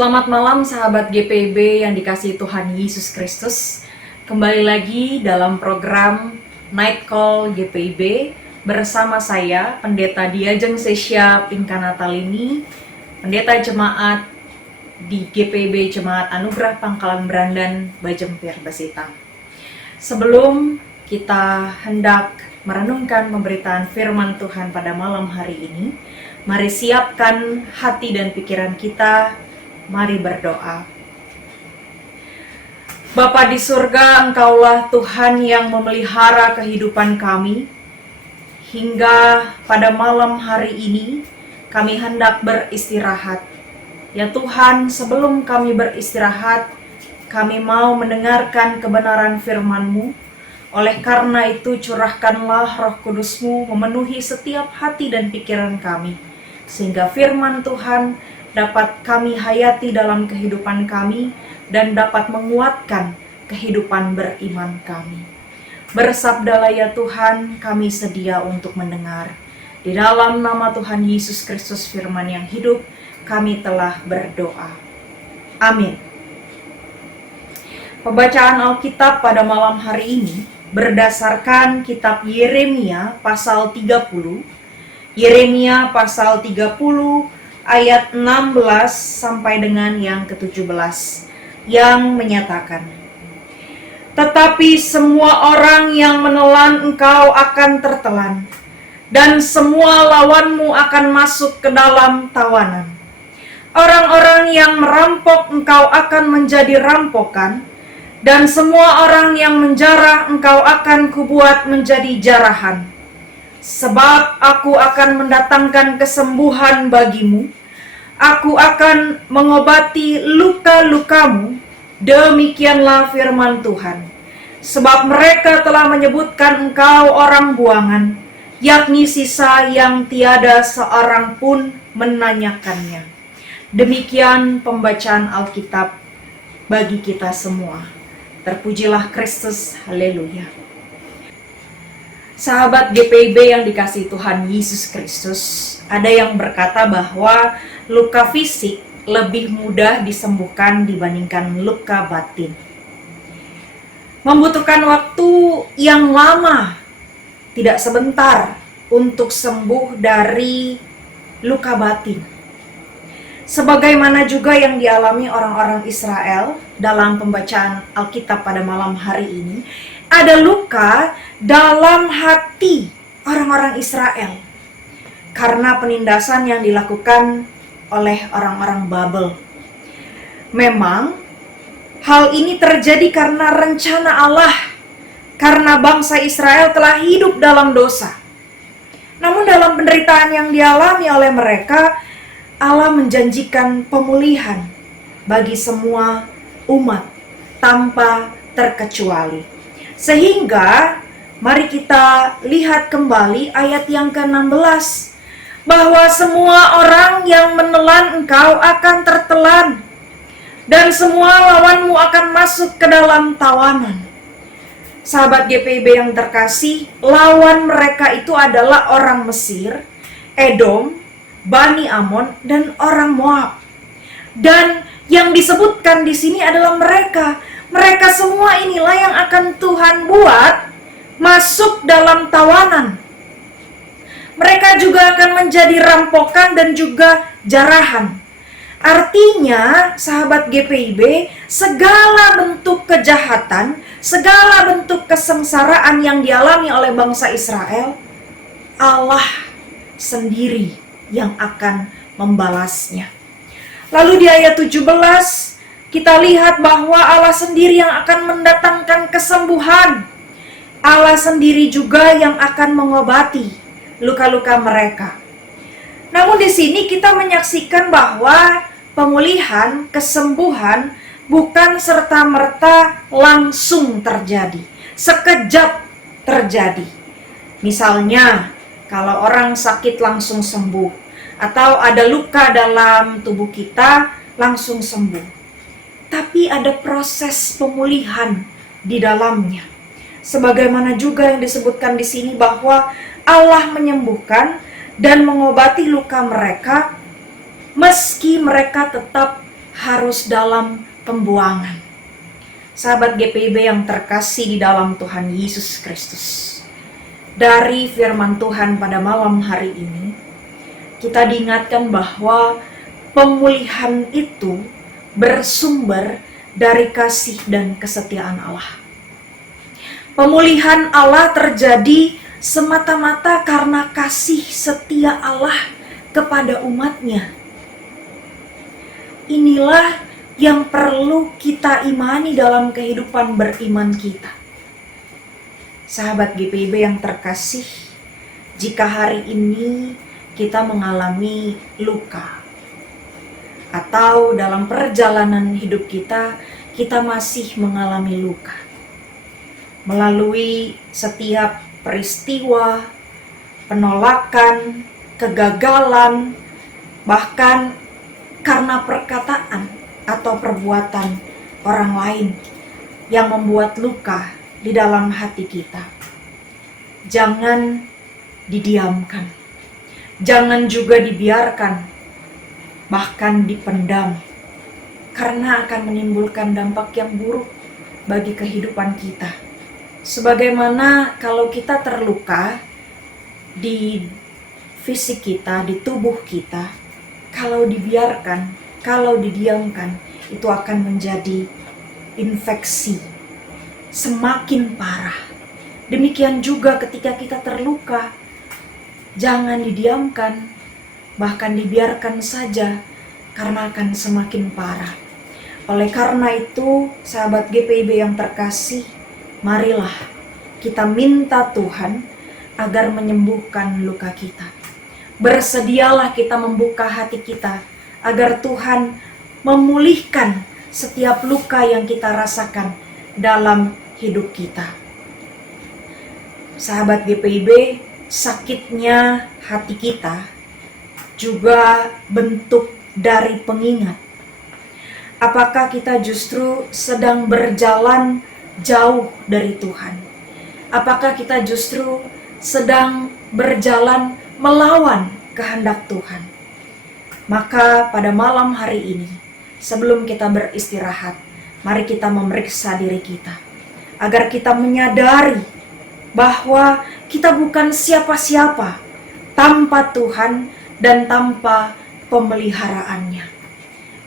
Selamat malam sahabat GPIB yang dikasihi Tuhan Yesus Kristus. Kembali lagi dalam program Night Call GPIB bersama saya, Pendeta Diajeng Sesya Pinkanatalimini, Pendeta Jemaat di GPIB Jemaat Anugerah Pangkalan Berandan Bajempir Besitang. Sebelum kita hendak merenungkan pemberitaan firman Tuhan pada malam hari ini, mari siapkan hati dan pikiran kita. Mari berdoa. Bapa di surga, Engkaulah Tuhan yang memelihara kehidupan kami. Hingga pada malam hari ini, kami hendak beristirahat. Ya Tuhan, sebelum kami beristirahat, kami mau mendengarkan kebenaran firman-Mu. Oleh karena itu, curahkanlah Roh Kudus-Mu memenuhi setiap hati dan pikiran kami. Sehingga firman Tuhan dapat kami hayati dalam kehidupan kami dan dapat menguatkan kehidupan beriman kami. Bersabdalah ya Tuhan, kami sedia untuk mendengar. Di dalam nama Tuhan Yesus Kristus firman yang hidup, kami telah berdoa. Amin. Pembacaan Alkitab pada malam hari ini berdasarkan kitab Yeremia pasal 30. Yeremia pasal 30 ayat 16 sampai dengan yang ke-17 yang menyatakan, "Tetapi semua orang yang menelan engkau akan tertelan, dan semua lawanmu akan masuk ke dalam tawanan. Orang-orang yang merampok engkau akan menjadi rampokan, dan semua orang yang menjarah engkau akan kubuat menjadi jarahan. Sebab aku akan mendatangkan kesembuhan bagimu, aku akan mengobati luka-lukamu, demikianlah firman Tuhan. Sebab mereka telah menyebutkan engkau orang buangan, yakni sisa yang tiada seorang pun menanyakannya." Demikian pembacaan Alkitab bagi kita semua. Terpujilah Kristus, haleluya. Sahabat GPIB yang dikasihi Tuhan Yesus Kristus, ada yang berkata bahwa luka fisik lebih mudah disembuhkan dibandingkan luka batin. Membutuhkan waktu yang lama, tidak sebentar, untuk sembuh dari luka batin. Sebagaimana juga yang dialami orang-orang Israel dalam pembacaan Alkitab pada malam hari ini, ada luka dalam hati orang-orang Israel karena penindasan yang dilakukan oleh orang-orang Babel. Memang hal ini terjadi karena rencana Allah, karena bangsa Israel telah hidup dalam dosa. Namun dalam penderitaan yang dialami oleh mereka, Allah menjanjikan pemulihan bagi semua umat tanpa terkecuali. Sehingga mari kita lihat kembali ayat yang ke-16, bahwa semua orang yang menelan engkau akan tertelan, dan semua lawanmu akan masuk ke dalam tawanan. Sahabat GPIB yang terkasih, lawan mereka itu adalah orang Mesir, Edom, Bani Amon, dan orang Moab. Dan yang disebutkan di sini adalah mereka semua inilah yang akan Tuhan buat masuk dalam tawanan. Mereka juga akan menjadi rampokan dan juga jarahan. Artinya, sahabat GPIB, segala bentuk kejahatan, segala bentuk kesengsaraan yang dialami oleh bangsa Israel, Allah sendiri yang akan membalasnya. Lalu di ayat 17, kita lihat bahwa Allah sendiri yang akan mendatangkan kesembuhan. Allah sendiri juga yang akan mengobati luka-luka mereka. Namun di sini kita menyaksikan bahwa pemulihan, kesembuhan bukan serta-merta langsung terjadi, sekejap terjadi. Misalnya, kalau orang sakit langsung sembuh, atau ada luka dalam tubuh kita langsung sembuh. Tapi ada proses pemulihan di dalamnya. Sebagaimana juga yang disebutkan di sini bahwa Allah menyembuhkan dan mengobati luka mereka meski mereka tetap harus dalam pembuangan. Sahabat GPIB yang terkasih di dalam Tuhan Yesus Kristus, dari firman Tuhan pada malam hari ini, kita diingatkan bahwa pemulihan itu bersumber dari kasih dan kesetiaan Allah. Pemulihan Allah terjadi semata-mata karena kasih setia Allah kepada umatnya. Inilah yang perlu kita imani dalam kehidupan beriman kita. Sahabat GPIB yang terkasih, jika hari ini kita mengalami luka, atau dalam perjalanan hidup kita masih mengalami luka, melalui setiap peristiwa, penolakan, kegagalan, bahkan karena perkataan atau perbuatan orang lain yang membuat luka di dalam hati kita. Jangan didiamkan, jangan juga dibiarkan, bahkan dipendam, karena akan menimbulkan dampak yang buruk bagi kehidupan kita. Sebagaimana kalau kita terluka di fisik kita, di tubuh kita, kalau dibiarkan, kalau didiamkan, itu akan menjadi infeksi, semakin parah. Demikian juga ketika kita terluka, jangan didiamkan, bahkan dibiarkan saja, karena akan semakin parah. Oleh karena itu, sahabat GPIB yang terkasih, marilah kita minta Tuhan agar menyembuhkan luka kita. Bersedialah kita membuka hati kita agar Tuhan memulihkan setiap luka yang kita rasakan dalam hidup kita. Sahabat GPIB, sakitnya hati kita juga bentuk dari pengingat. Apakah kita justru sedang berjalan jauh dari Tuhan? Apakah kita justru sedang berjalan melawan kehendak Tuhan? Maka pada malam hari ini, sebelum kita beristirahat, mari kita memeriksa diri kita, agar kita menyadari bahwa kita bukan siapa-siapa tanpa Tuhan dan tanpa pemeliharaannya.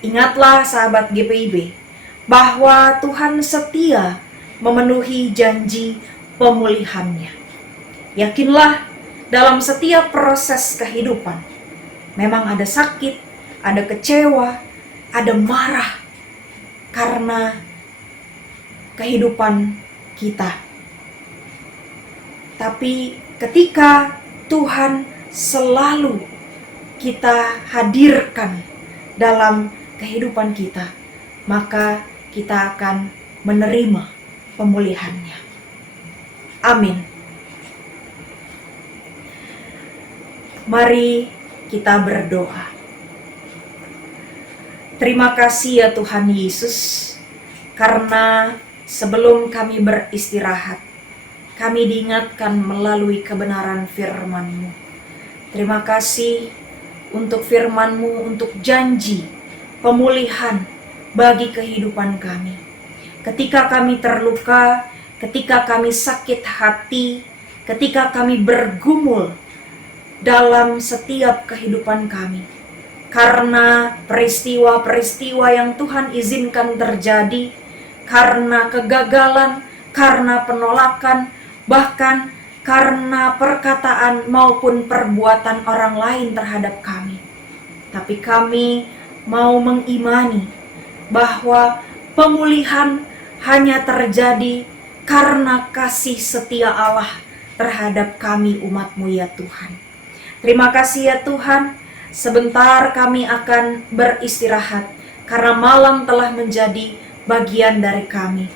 Ingatlah sahabat GPIB, bahwa Tuhan setia memenuhi janji pemulihannya. Yakinlah dalam setiap proses kehidupan, memang ada sakit, ada kecewa, ada marah karena kehidupan kita. Tapi ketika Tuhan selalu kita hadirkan dalam kehidupan kita, maka kita akan menerima pemulihannya. Amin. Mari kita berdoa. Terima kasih ya Tuhan Yesus, karena sebelum kami beristirahat, kami diingatkan melalui kebenaran firman-Mu. Terima kasih untuk firman-Mu, untuk janji pemulihan bagi kehidupan kami. Ketika kami terluka, ketika kami sakit hati, ketika kami bergumul dalam setiap kehidupan kami, karena peristiwa-peristiwa yang Tuhan izinkan terjadi, karena kegagalan, karena penolakan, bahkan karena perkataan maupun perbuatan orang lain terhadap kami. Tapi kami mau mengimani bahwa pemulihan hanya terjadi karena kasih setia Allah terhadap kami umat-Mu ya Tuhan. Terima kasih ya Tuhan, sebentar kami akan beristirahat karena malam telah menjadi bagian dari kami.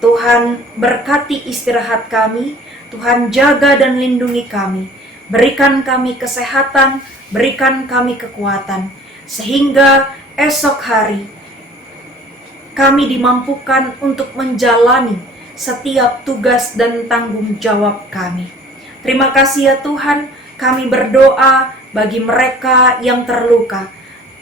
Tuhan berkati istirahat kami, Tuhan jaga dan lindungi kami, berikan kami kesehatan, berikan kami kekuatan, sehingga esok hari kami dimampukan untuk menjalani setiap tugas dan tanggung jawab kami. Terima kasih ya Tuhan, kami berdoa bagi mereka yang terluka,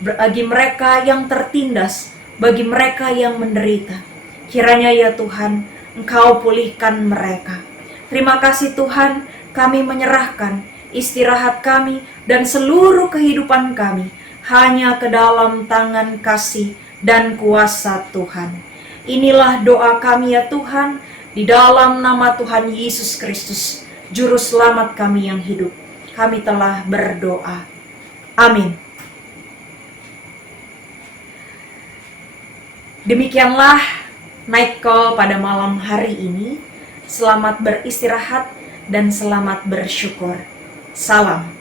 bagi mereka yang tertindas, bagi mereka yang menderita. Kiranya ya Tuhan, Engkau pulihkan mereka. Terima kasih Tuhan, kami menyerahkan istirahat kami dan seluruh kehidupan kami hanya ke dalam tangan kasih dan kuasa Tuhan. Inilah doa kami ya Tuhan, di dalam nama Tuhan Yesus Kristus, Juru Selamat kami yang hidup. Kami telah berdoa. Amin. Demikianlah Night Call pada malam hari ini. Selamat beristirahat dan selamat bersyukur. Salam.